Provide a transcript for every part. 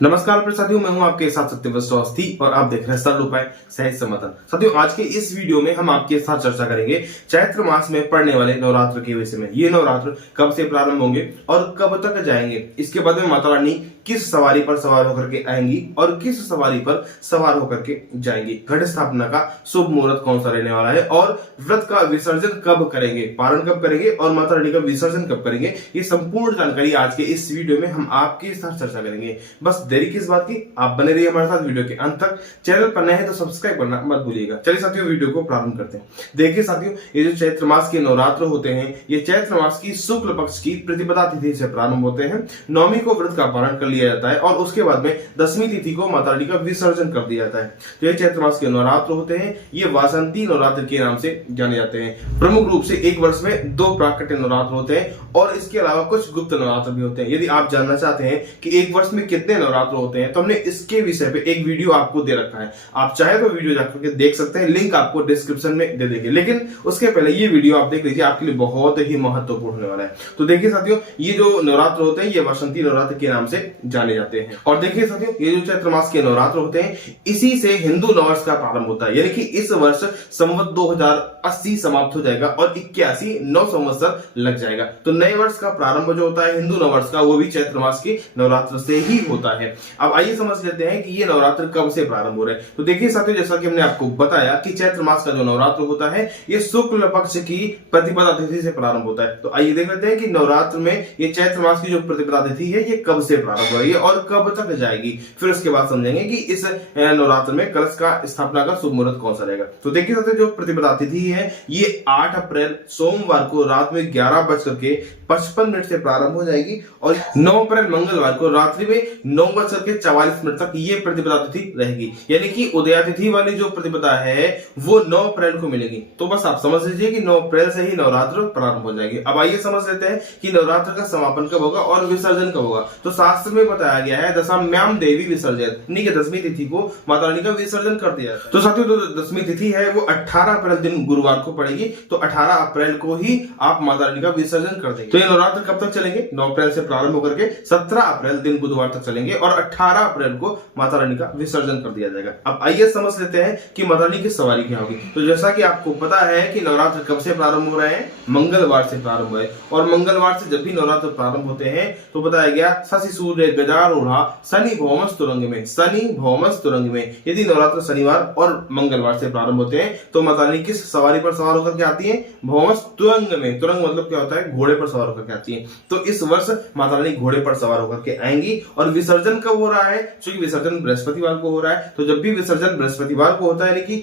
नमस्कार प्रिय साथियों, मैं हूं आपके साथ सत्यव्रत अवस्थी और आप देख रहे हैं सरल उपाय सहज समाधान। साथियों, आज के इस वीडियो में हम आपके साथ चर्चा करेंगे चैत्र मास में पड़ने वाले नवरात्र के विषय में। ये नवरात्र कब से प्रारंभ होंगे और कब तक जाएंगे, इसके बाद में माता रानी किस सवारी पर सवार होकर के आएंगी और किस सवारी पर सवार होकर के जाएंगी, घट स्थापना का शुभ मुहूर्त कौन सा रहने वाला है और व्रत का विसर्जन कब करेंगे, पारण कब करेंगे और माता रानी का विसर्जन कब करेंगे, ये संपूर्ण जानकारी आज के इस वीडियो में हम आपके साथ चर्चा करेंगे। बस देरी किस बात की, आप बने रहिए हमारे साथ वीडियो के अंत तक। चैनल पर नए हैं तो सब्सक्राइब करना मत भूलिएगा। चलिए साथियों, वीडियो को प्रारंभ करते हैं। देखिए साथियों, ये जो चैत्र मास के नवरात्र होते हैं, ये चैत्र मास की शुक्ल पक्ष की प्रतिपदा तिथि से प्रारंभ होते हैं। नवमी को व्रत का पारण कर लिया जाता है और उसके बाद में दसवीं तिथि को माता रानी का विसर्जन कर दिया जाता है। तो ये चैत्र मास के नवरात्र होते हैं, ये वासंती नवरात्र के नाम से जाने जाते हैं। प्रमुख रूप से एक वर्ष में 2 प्राकट्य नवरात्र होते हैं और इसके अलावा कुछ गुप्त नवरात्र भी होते हैं। यदि आप जानना चाहते हैं कि एक वर्ष में कितने नवरात्र होते हैं, तो हमने इसके विषय पे एक वीडियो आपको दे रखा है। आप चाहे तो वीडियो जाकर के देख सकते हैं, लिंक आपको डिस्क्रिप्शन में दे देंगे। लेकिन उसके पहले ये वीडियो आप देख लीजिए, आपके लिए बहुत ही महत्वपूर्ण होने वाला है। तो देखिए साथियों, ये जो नवरात्र होते हैं, ये वसंती नवरात्र के नाम से जाने जाते हैं। और देखिए साथियों, ये जो चैत्र मास के नवरात्र होते हैं, इसी से हिंदू नववर्ष का प्रारंभ होता है। यानी कि इस वर्ष संवत 2080 समाप्त हो जाएगा और 81 9 संवत्सर लग जाएगा। तो नए वर्ष का प्रारंभ जो होता है हिंदू नववर्ष का, वो भी चैत्र मास के नवरात्र से ही होता है। अब आइए समझ लेते हैं कि ये नवरात्र कब से प्रारंभ हो रहे हैं। तो देखिए साथियों, जैसा कि हमने आपको बताया कि चैत्र मास का जो नवरात्र होता है, ये शुक्ल पक्ष की प्रतिपदा तिथि से प्रारंभ होता है। तो आइए देख लेते हैं कि नवरात्र में ये चैत्र मास की जो प्रतिपदा तिथि है, ये कब से प्रारंभ हो रही है और कब तक जाएगी। फिर उसके बाद समझेंगे कि इस नवरात्र में कलश का स्थापना का शुभ मुहूर्त कौन सा रहेगा। तो देखिए साथियों, जो प्रतिपदा तिथि है, ये 8 अप्रैल सोमवार को रात में 11:55 से प्रारंभ हो जाएगी और 9 अप्रैल मंगलवार को रात्रि में 9:44 तक ये प्रतिपदा तिथि रहेगी। यानी कि उदया तिथि वाली जो प्रतिपदा है, वो 9 अप्रैल को मिलेगी। तो बस आप समझ लीजिए कि 9 अप्रैल से ही नवरात्र प्रारंभ हो जाएगी। अब आइए समझ लेते हैं कि नवरात्र का समापन कब होगा और विसर्जन कब होगा। तो शास्त्र में बताया गया है दशम्याम देवी विसर्जन, यानी कि 10वीं तिथि को माता रानी का विसर्जन कर दिया जाता है। तो साथियों, जो 10वीं तिथि है वो 18 अप्रैल दिन गुरुवार को पड़ेगी। तो 18 अप्रैल को ही आप माता रानी का विसर्जन कर देंगे। तो ये नवरात्र कब तक चलेंगे? 9 अप्रैल से प्रारंभ होकर के 17 अप्रैल दिन बुधवार तक चलेंगे और 18 अप्रैल को माता रानी का विसर्जन कर दिया जाएगा। अब आइए समझ लेते हैं कि माता रानी की सवारी क्या होगी। तो जैसा कि आपको पता है कि नवरात्र कब से प्रारंभ हो रहे हैं, मंगलवार से प्रारंभ हुए और मंगलवार से जब भी नवरात्र प्रारंभ होते हैं तो बताया गया शशि सूर्य गजारूढ़ा शनि भौमस तुरंग में, शनि भौमस तुरंग में। यदि नवरात्र शनिवार और मंगलवार से प्रारंभ होते हैं तो माता रानी किस सवारी पर सवार होकर के आती है? भौमस तुरंग में। तुरंग मतलब क्या होता है? घोड़े पर सवार होकर के आती है। तो इस वर्ष माता रानी घोड़े पर सवार होकर के आएंगी। और विसर्जन कब हो रहा है? क्योंकि विसर्जन बृहस्पतिवार को हो रहा है। तो जब भी विसर्जन बृहस्पतिवार को होता है, यानी कि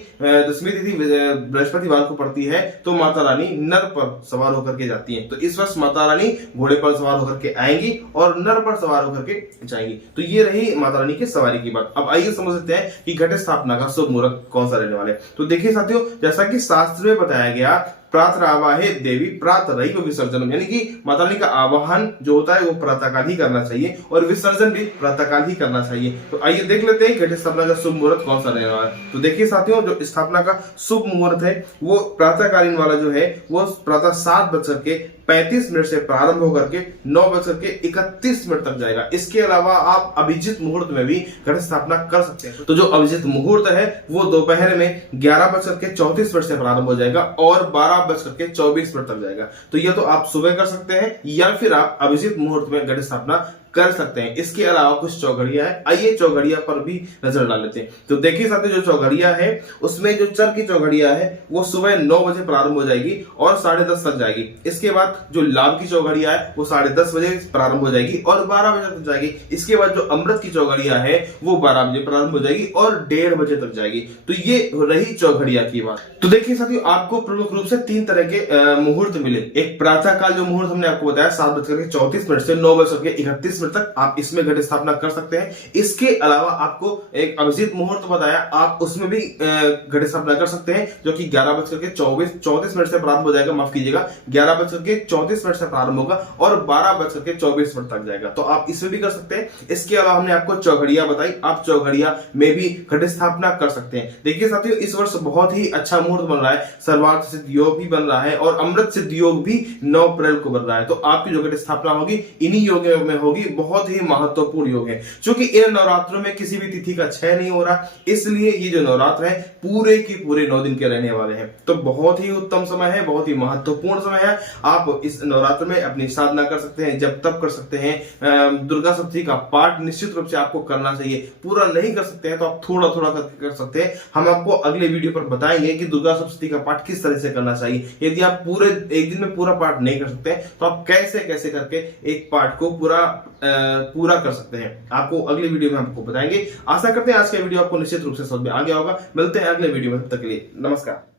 10वीं तिथि बृहस्पतिवार को पड़ती है, तो माता रानी नर पर सवार होकर के जाती है। तो इस वर्ष माता रानी घोड़े पर सवार होकर के आएंगी और नर पर सवार होकर के जाएंगी। तो ये रही माता रानी की सवारी की बात। अब आइए समझ लेते हैं कि घट स्थापना का शुभ मुहूर्त कौन सा रहने वाला है। तो देखिए साथियों, जैसा कि शास्त्र में बताया गया, प्रातरावाहे देवी प्रातरैव विसर्जन, यानी कि माता रानी का आवाहन जो होता है वो प्रातःकाल ही करना चाहिए और विसर्जन भी प्रातःकाल ही करना चाहिए। तो आइए देख लेते हैं घट स्थापना का शुभ मुहूर्त कौन सा रहने वाला है। तो देखिए साथियों, जो स्थापना का शुभ मुहूर्त है वो प्रातःकालीन वाला जो है वो प्रातः 7:35 से प्रारंभ होकर के 9:31 तक जाएगा। इसके अलावा आप अभिजित मुहूर्त में भी घट स्थापना कर सकते हैं। तो जो अभिजित मुहूर्त है वो दोपहर में 11:34 से प्रारंभ हो जाएगा और 12:24 तक जाएगा। तो यह तो आप सुबह कर सकते हैं या फिर आप अभिजित मुहूर्त में घट स्थापना कर सकते हैं। इसके अलावा कुछ चौघड़िया है, आइए चौघड़िया पर भी नजर डाल लेते हैं। तो देखिए साथियों, जो चौघड़िया है उसमें जो चर की चौघड़िया है वो सुबह 9 बजे प्रारंभ हो जाएगी और 10:30 तक जाएगी। इसके बाद जो लाभ की चौघड़िया है वो 10:30 बजे प्रारंभ हो जाएगी और 12 बजे तक जाएगी। इसके बाद जो अमृत की चौघड़िया है वो 12 बजे प्रारंभ हो जाएगी और 1:30 बजे तक जाएगी। तो ये रही चौघड़िया की बात। तो देखिए साथियों, आपको प्रमुख रूप से 3 तरह के मुहूर्त मिले। एक प्रातःकाल जो मुहूर्त हमने आपको बताया 7:34 से 9:31 तक आप इसमें घट स्थापना कर सकते हैं। इसके अलावा आपको एक अभिजित मुहूर्त बताया, आप उसमें भी घट स्थापना कर सकते हैं, जो कि 11:34 से प्रारंभ हो जाएगा। माफ कीजिएगा, 11:34 से प्रारंभ होगा और 12:24 तक जाएगा। तो आप इसमें भी कर सकते हैं। इसके अलावा हमने आपको चौघड़िया बताई, आप चौघड़िया में भी घट स्थापना कर सकते हैं। देखिए साथियों, इस वर्ष बहुत ही अच्छा मुहूर्त बन रहा है, सर्वार्थ सिद्ध योग भी बन रहा है और अमृत सिद्ध योग भी 9 अप्रैल को बन रहा है। तो आपकी जो घट स्थापना होगी इन्हीं योगों में होगी, बहुत ही महत्वपूर्ण योग है। चूंकि इन नवरात्रों में किसी भी तिथि का क्षय नहीं हो रहा, इसलिए ये जो नवरात्र है पूरे की पूरे 9 दिन के रहने वाले हैं। तो बहुत ही उत्तम समय है, बहुत ही महत्वपूर्ण समय है। आप इस नवरात्र में अपनी साधना कर सकते हैं, जब तब कर सकते हैं। दुर्गा सप्तशती का पाठ निश्चित रूप से आपको करना चाहिए। पूरा नहीं कर सकते हैं तो आप थोड़ा थोड़ा करके कर सकते हैं। हम आपको अगले वीडियो पर बताएंगे कि दुर्गा सप्तशती का पाठ किस तरह से करना चाहिए। यदि आप पूरे एक दिन में पूरा पाठ नहीं कर सकते तो आप कैसे कैसे करके एक पाठ को पूरा कर सकते हैं, आपको अगले वीडियो में आपको बताएंगे। आशा करते हैं आज का वीडियो आपको निश्चित रूप से समझ में आ गया होगा। मिलते हैं अगले वीडियो में, तब तक के लिए नमस्कार।